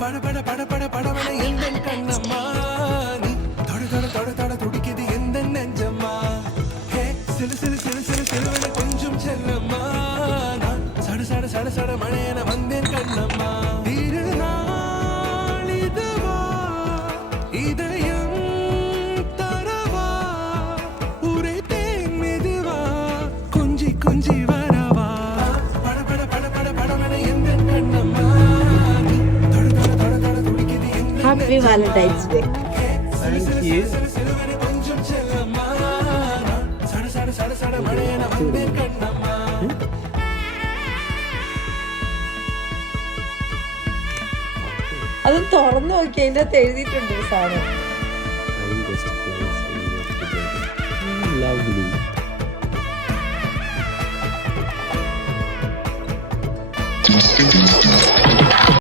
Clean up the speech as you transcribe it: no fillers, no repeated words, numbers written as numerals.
பட பட பட பட படவன எந்த கண்ணம்மா நீ தொட தொட தொட தொட துடிக்குது எந்த நெஞ்சம்மா ஹே சிலு சிலு சிலு சிலு சிலுவன கொஞ்சம் செல்லம்மா நான் சட சட சட சட மழையன வந்தேன் கண்ணம்மா திருநாள் இதுவா இதயம் தரவா உரைத்தேன் மெதுவா கொஞ்சி கொஞ்சி வரவா பட பட பட பட படவன எந்த கண்ணம்மா நீ தொட தொட தொட தொட துடிக்குது எந்த Happy Valentine's Day. Thank you. கொஞ்சம் செல்லம்மா சட சட சட சட மழையன வந்தேன் கண்ணம்மா അത് തുറന്നു നോക്കി അതിൻ്റെ അകത്ത് എഴുതിയിട്ടുണ്ട് ഒരു സാധനം.